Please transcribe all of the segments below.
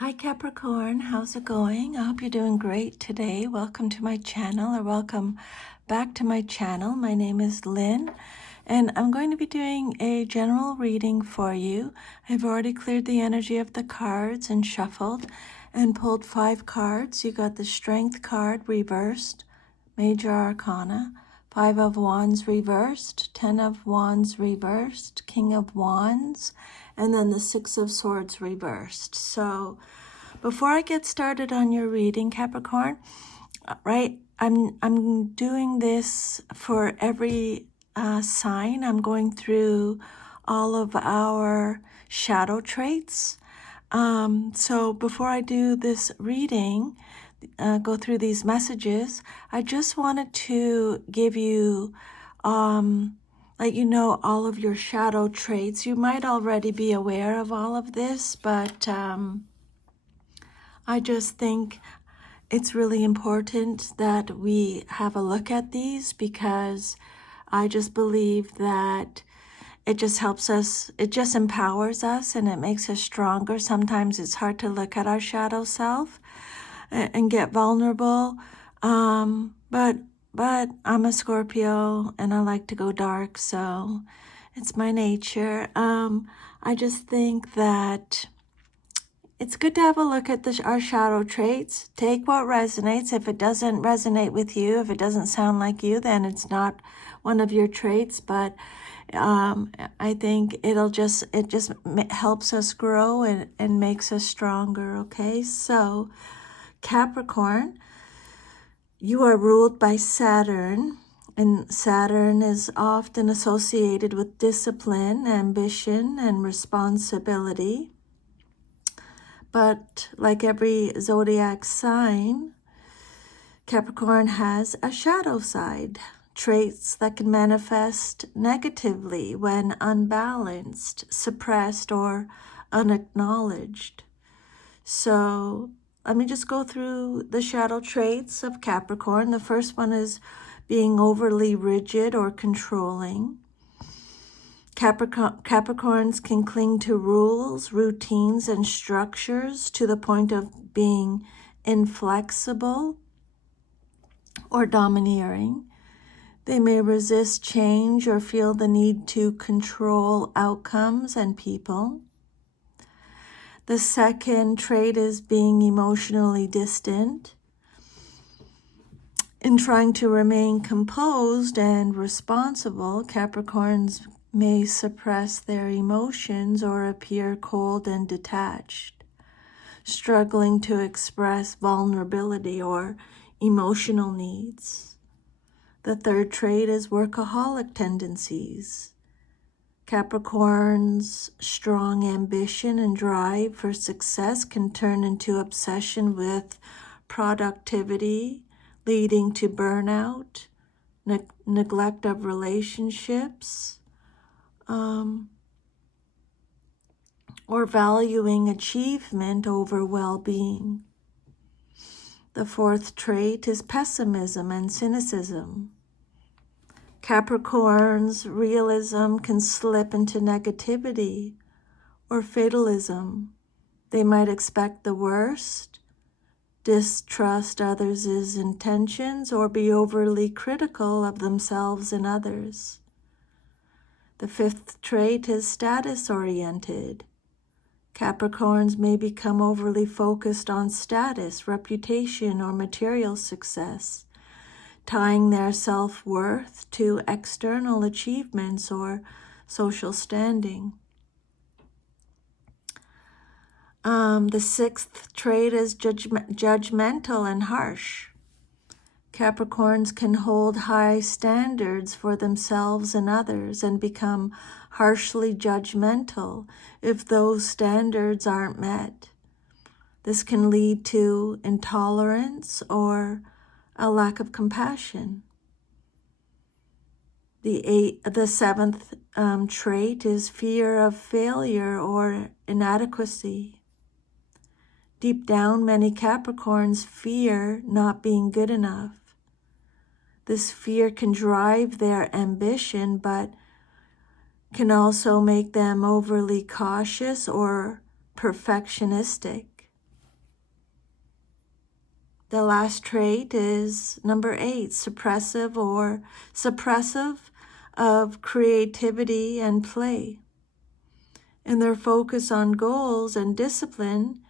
Hi Capricorn, how's it going? I hope you're doing great today. Welcome to my channel, or welcome back to my channel. My name is Lynn, and I'm going to be doing a general reading for you. I've already cleared the energy of the cards and shuffled and pulled 5 cards. You got the Strength card reversed, Major Arcana, 5 of Wands reversed, 10 of Wands reversed, King of Wands, and then the 6 of Swords reversed. So before I get started on your reading, Capricorn, right, I'm doing this for every sign. I'm going through all of our shadow traits. So before I do this reading, go through these messages, I just wanted to give you, let you know all of your shadow traits. You might already be aware of all of this, but I just think it's really important that we have a look at these, because I just believe that it just helps us, it just empowers us, and it makes us stronger. Sometimes it's hard to look at our shadow self and get vulnerable. But I'm a Scorpio and I like to go dark, so it's my nature. I just think that it's good to have a look at our shadow traits. Take what resonates. If it doesn't resonate with you, if it doesn't sound like you, then it's not one of your traits. But I think it just helps us grow and makes us stronger. Okay, so Capricorn, you are ruled by Saturn, and Saturn is often associated with discipline, ambition, and responsibility. But like every zodiac sign, Capricorn has a shadow side, traits that can manifest negatively when unbalanced, suppressed, or unacknowledged. So let me just go through the shadow traits of Capricorn. The first one is being overly rigid or controlling. Capricorns can cling to rules, routines, and structures to the point of being inflexible or domineering. They may resist change or feel the need to control outcomes and people. The second trait is being emotionally distant. In trying to remain composed and responsible, Capricorns may suppress their emotions or appear cold and detached, struggling to express vulnerability or emotional needs. The third trait is workaholic tendencies. Capricorn's strong ambition and drive for success can turn into obsession with productivity, leading to burnout, neglect of relationships, or valuing achievement over well-being. The fourth trait is pessimism and cynicism. Capricorn's realism can slip into negativity or fatalism. They might expect the worst, distrust others' intentions, or be overly critical of themselves and others. The fifth trait is status-oriented. Capricorns may become overly focused on status, reputation, or material success, tying their self-worth to external achievements or social standing. The sixth trait is judgmental and harsh. Capricorns can hold high standards for themselves and others and become harshly judgmental if those standards aren't met. This can lead to intolerance or a lack of compassion. The seventh trait is fear of failure or inadequacy. Deep down, many Capricorns fear not being good enough. This fear can drive their ambition, but can also make them overly cautious or perfectionistic. The last trait is number 8, suppressive of creativity and play. In their focus on goals and discipline,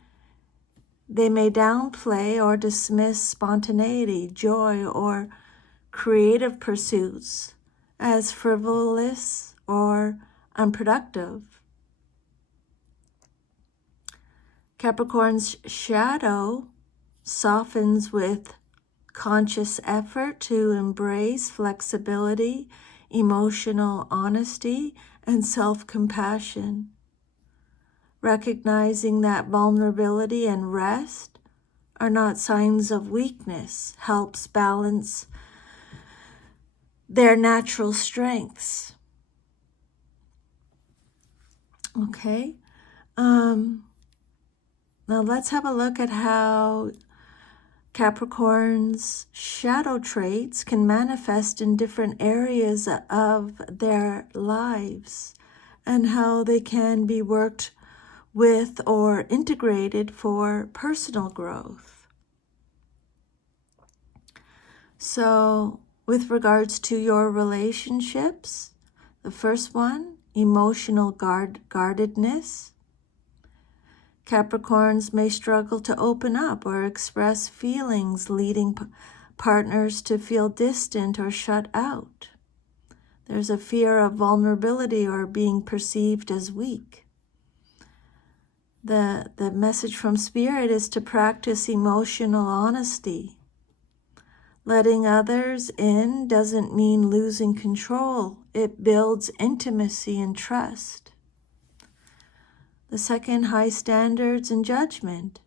they may downplay or dismiss spontaneity, joy, or creative pursuits as frivolous or unproductive. Capricorn's shadow softens with conscious effort to embrace flexibility, emotional honesty, and self-compassion, recognizing that vulnerability and rest are not signs of weakness, helps balance their natural strengths. Okay. Now let's have a look at how Capricorn's shadow traits can manifest in different areas of their lives and how they can be worked with or integrated for personal growth. So, with regards to your relationships, the first one, emotional guardedness. Capricorns may struggle to open up or express feelings, leading partners to feel distant or shut out. There's a fear of vulnerability or being perceived as weak. The message from Spirit is to practice emotional honesty. Letting others in doesn't mean losing control. It builds intimacy and trust. The second, high standards and judgment.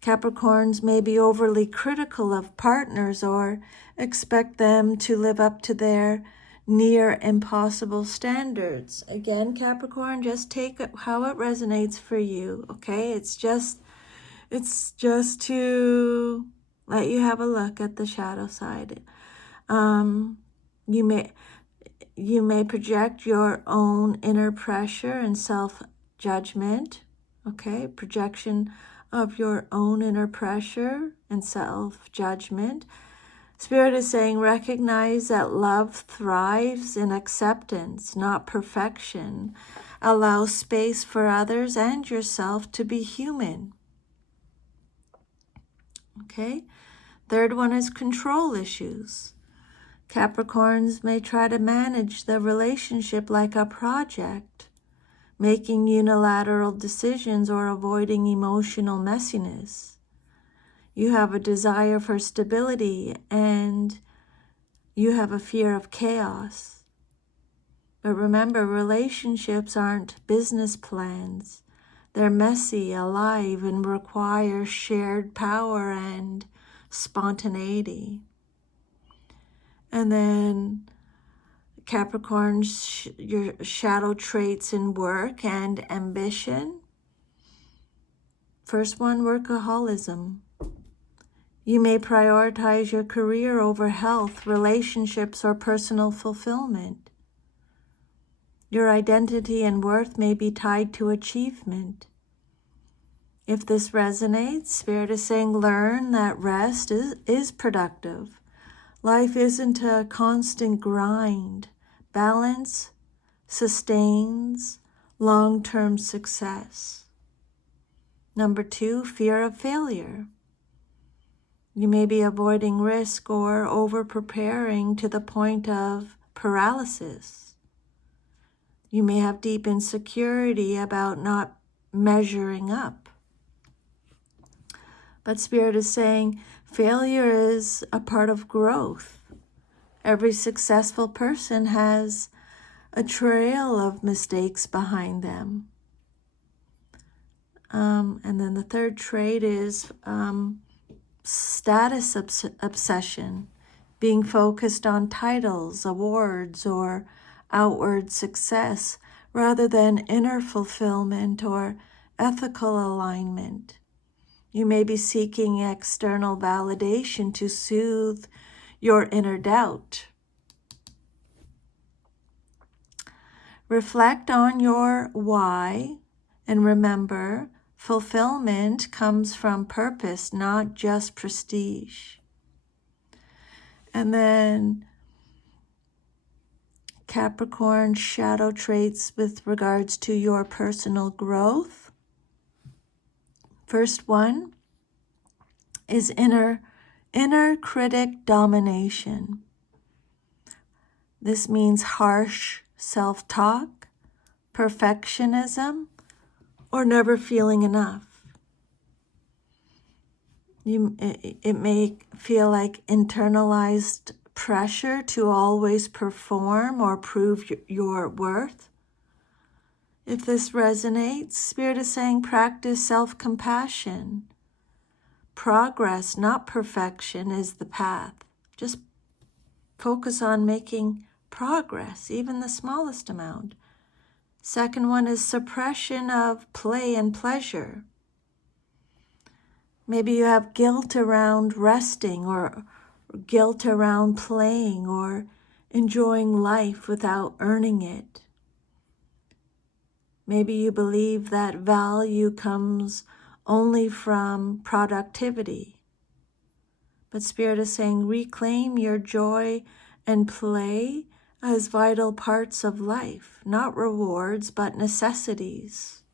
Capricorns may be overly critical of partners or expect them to live up to their near impossible standards. Again, Capricorn, just take it how it resonates for you, okay? It's just to let you have a look at the shadow side. You may project your own inner pressure and self-judgment, okay? Projection of your own inner pressure and self-judgment. Spirit is saying recognize that love thrives in acceptance, not perfection. Allow space for others and yourself to be human. Okay? Third one is control issues. Capricorns may try to manage the relationship like a project, making unilateral decisions or avoiding emotional messiness. You have a desire for stability and you have a fear of chaos. But remember, relationships aren't business plans. They're messy, alive, and require shared power and spontaneity. And then Capricorn's your shadow traits in work and ambition. First one, workaholism. You may prioritize your career over health, relationships, or personal fulfillment. Your identity and worth may be tied to achievement. If this resonates, Spirit is saying learn that rest is productive. Life isn't a constant grind. Balance sustains long-term success. Number 2, fear of failure. You may be avoiding risk or over-preparing to the point of paralysis. You may have deep insecurity about not measuring up. But Spirit is saying failure is a part of growth. Every successful person has a trail of mistakes behind them. And then the third trait is status obsession, being focused on titles, awards, or outward success rather than inner fulfillment or ethical alignment. You may be seeking external validation to soothe your inner doubt. Reflect on your why and remember, fulfillment comes from purpose, not just prestige. And then Capricorn shadow traits with regards to your personal growth. First one is inner critic domination. This means harsh self-talk, perfectionism, or never feeling enough. It may feel like internalized pressure to always perform or prove your worth. If this resonates, Spirit is saying practice self-compassion. Progress, not perfection, is the path. Just focus on making progress, even the smallest amount. Second one is suppression of play and pleasure. Maybe you have guilt around resting or guilt around playing or enjoying life without earning it. Maybe you believe that value comes only from productivity. But Spirit is saying reclaim your joy and play as vital parts of life, not rewards, but necessities.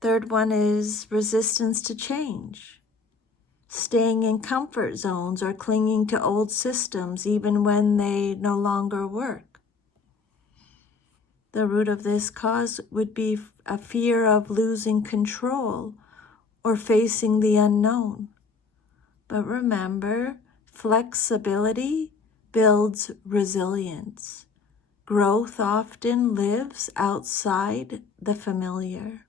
Third one is resistance to change. Staying in comfort zones or clinging to old systems even when they no longer work. The root of this cause would be a fear of losing control or facing the unknown. But remember, flexibility builds resilience. Growth often lives outside the familiar.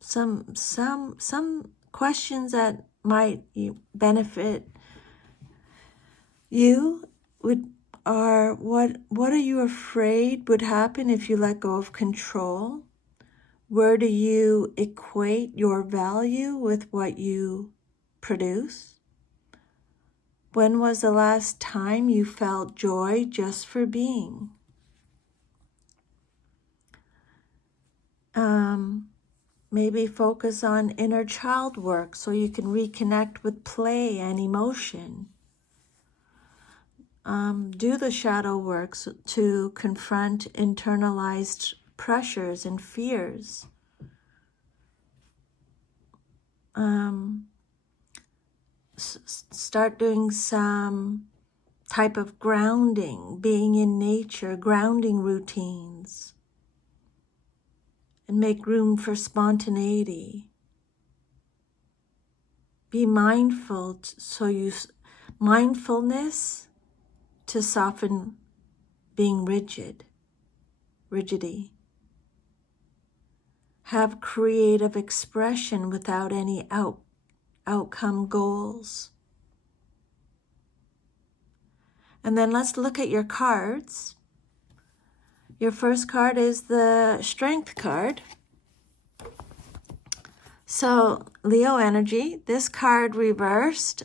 Some questions that might benefit you are what are you afraid would happen if you let go of control? Where do you equate your value with what you produce? When was the last time you felt joy just for being? Maybe focus on inner child work so you can reconnect with play and emotion. Do the shadow work to confront internalized pressures and fears. Start doing some type of grounding, being in nature, grounding routines, and make room for spontaneity. Be mindful, mindfulness to soften being rigidity. Have creative expression without any outcome goals. And then let's look at your cards. Your first card is the Strength card. So Leo energy, this card reversed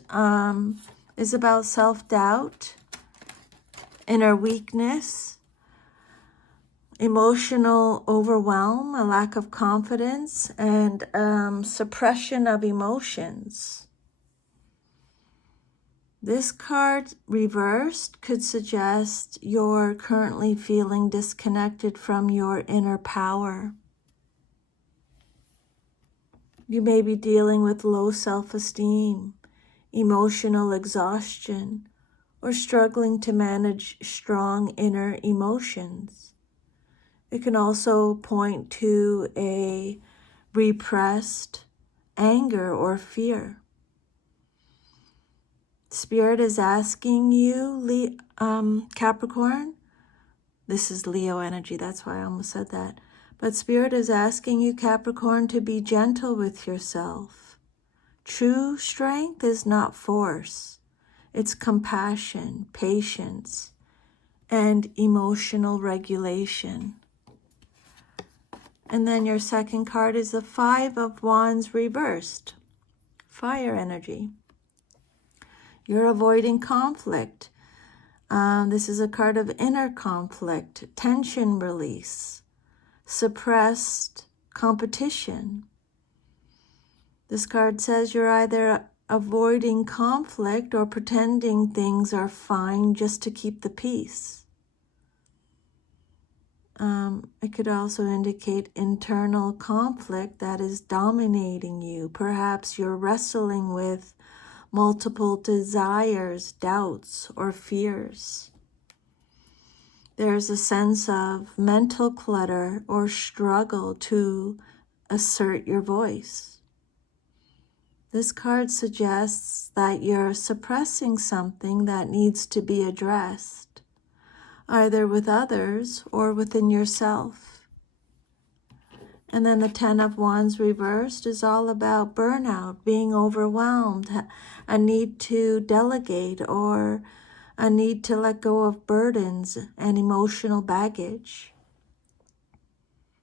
is about self-doubt, inner weakness, emotional overwhelm, a lack of confidence, and suppression of emotions. This card reversed could suggest you're currently feeling disconnected from your inner power. You may be dealing with low self-esteem, emotional exhaustion, or struggling to manage strong inner emotions. It can also point to a repressed anger or fear. Spirit is asking you, Capricorn, this is Leo energy, that's why I almost said that. But Spirit is asking you, Capricorn, to be gentle with yourself. True strength is not force. It's compassion, patience, and emotional regulation. And then your second card is the Five of Wands reversed. Fire energy. You're avoiding conflict. This is a card of inner conflict, tension release, suppressed competition. This card says you're either avoiding conflict or pretending things are fine just to keep the peace. It could also indicate internal conflict that is dominating you. Perhaps you're wrestling with multiple desires, doubts, or fears. There's a sense of mental clutter or struggle to assert your voice. This card suggests that you're suppressing something that needs to be addressed, either with others or within yourself. And then the Ten of Wands reversed is all about burnout, being overwhelmed, a need to delegate, or a need to let go of burdens and emotional baggage.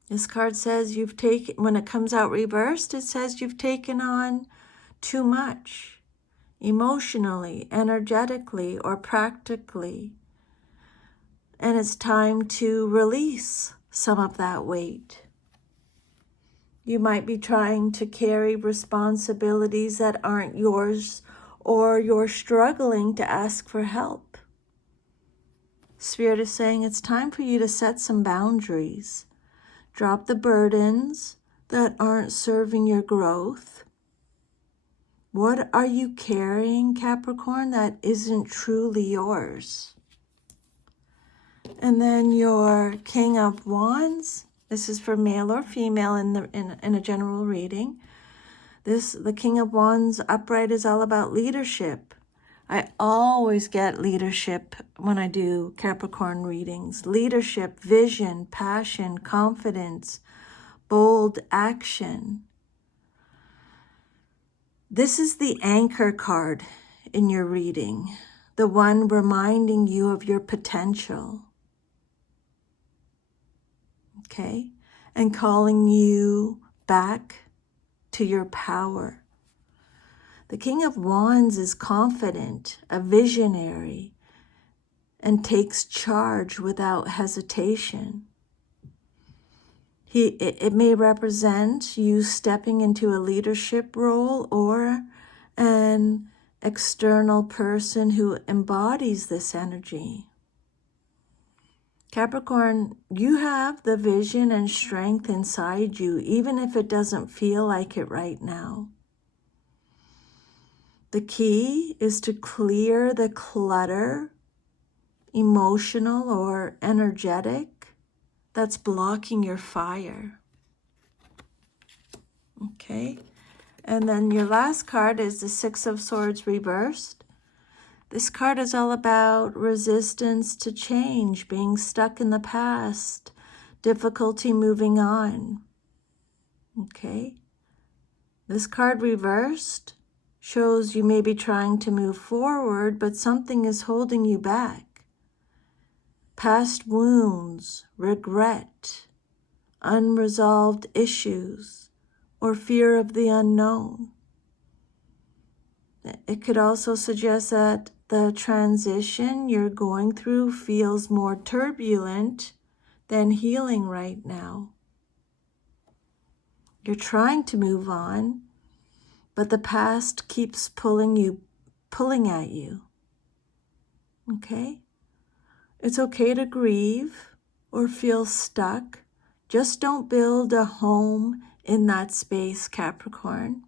This card says you've taken, when it comes out reversed, it says you've taken on too much emotionally, energetically, or practically. And it's time to release some of that weight. You might be trying to carry responsibilities that aren't yours, or you're struggling to ask for help. Spirit is saying it's time for you to set some boundaries. Drop the burdens that aren't serving your growth. What are you carrying, Capricorn, that isn't truly yours? And then your King of Wands. This is for male or female in a general reading. The King of Wands upright is all about leadership. I always get leadership when I do Capricorn readings. Leadership, vision, passion, confidence, bold action. This is the anchor card in your reading, the one reminding you of your potential. Okay? And calling you back to your power. The King of Wands is confident, a visionary, and takes charge without hesitation. It may represent you stepping into a leadership role or an external person who embodies this energy. Capricorn, you have the vision and strength inside you, even if it doesn't feel like it right now. The key is to clear the clutter, emotional or energetic, that's blocking your fire. Okay? And then your last card is the Six of Swords reversed. This card is all about resistance to change, being stuck in the past, difficulty moving on. Okay? This card reversed shows you may be trying to move forward, but something is holding you back. Past wounds, regret, unresolved issues, or fear of the unknown. It could also suggest that the transition you're going through feels more turbulent than healing right now. You're trying to move on, but the past keeps pulling at you. Okay? It's okay to grieve or feel stuck. Just don't build a home in that space, Capricorn.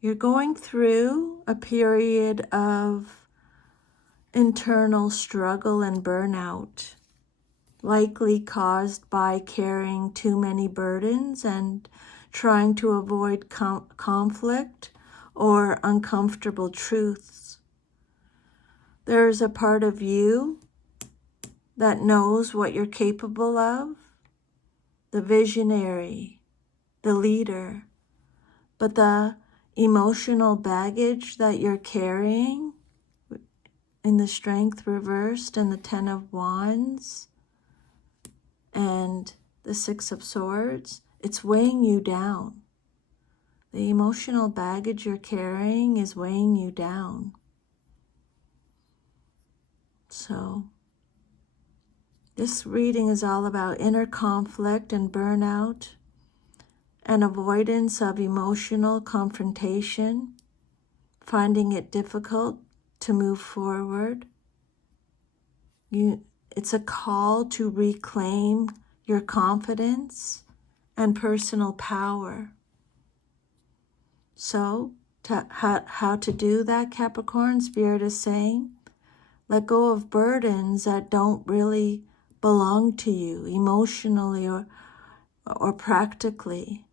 You're going through a period of internal struggle and burnout, likely caused by carrying too many burdens and trying to avoid conflict or uncomfortable truths. There's a part of you that knows what you're capable of, the visionary, the leader, but the emotional baggage that you're carrying in the Strength reversed and the Ten of Wands and the Six of Swords, it's weighing you down. The emotional baggage you're carrying is weighing you down. So this reading is all about inner conflict and burnout and avoidance of emotional confrontation, finding it difficult to move forward. It's a call to reclaim your confidence and personal power. So, how to do that, Capricorn? Spirit is saying, let go of burdens that don't really belong to you emotionally or practically,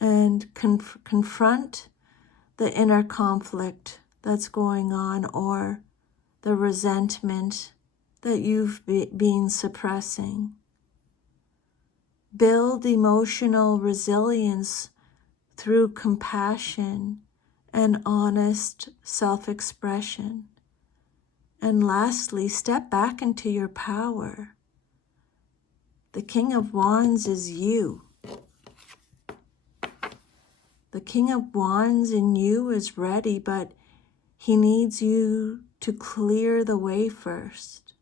and confront the inner conflict that's going on, or the resentment that you've been suppressing. Build emotional resilience through compassion and honest self-expression. And lastly, step back into your power. The King of Wands is you. The King of Wands in you is ready, but he needs you to clear the way first.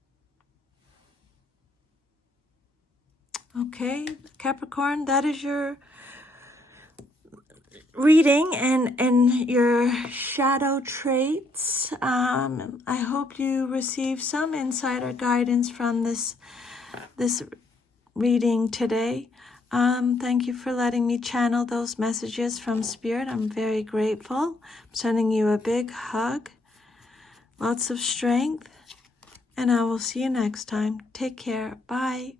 Okay, Capricorn, that is your reading and your shadow traits. I hope you receive some insight or guidance from this reading today. Thank you for letting me channel those messages from Spirit. I'm very grateful. I'm sending you a big hug, lots of strength, and I will see you next time. Take care. Bye.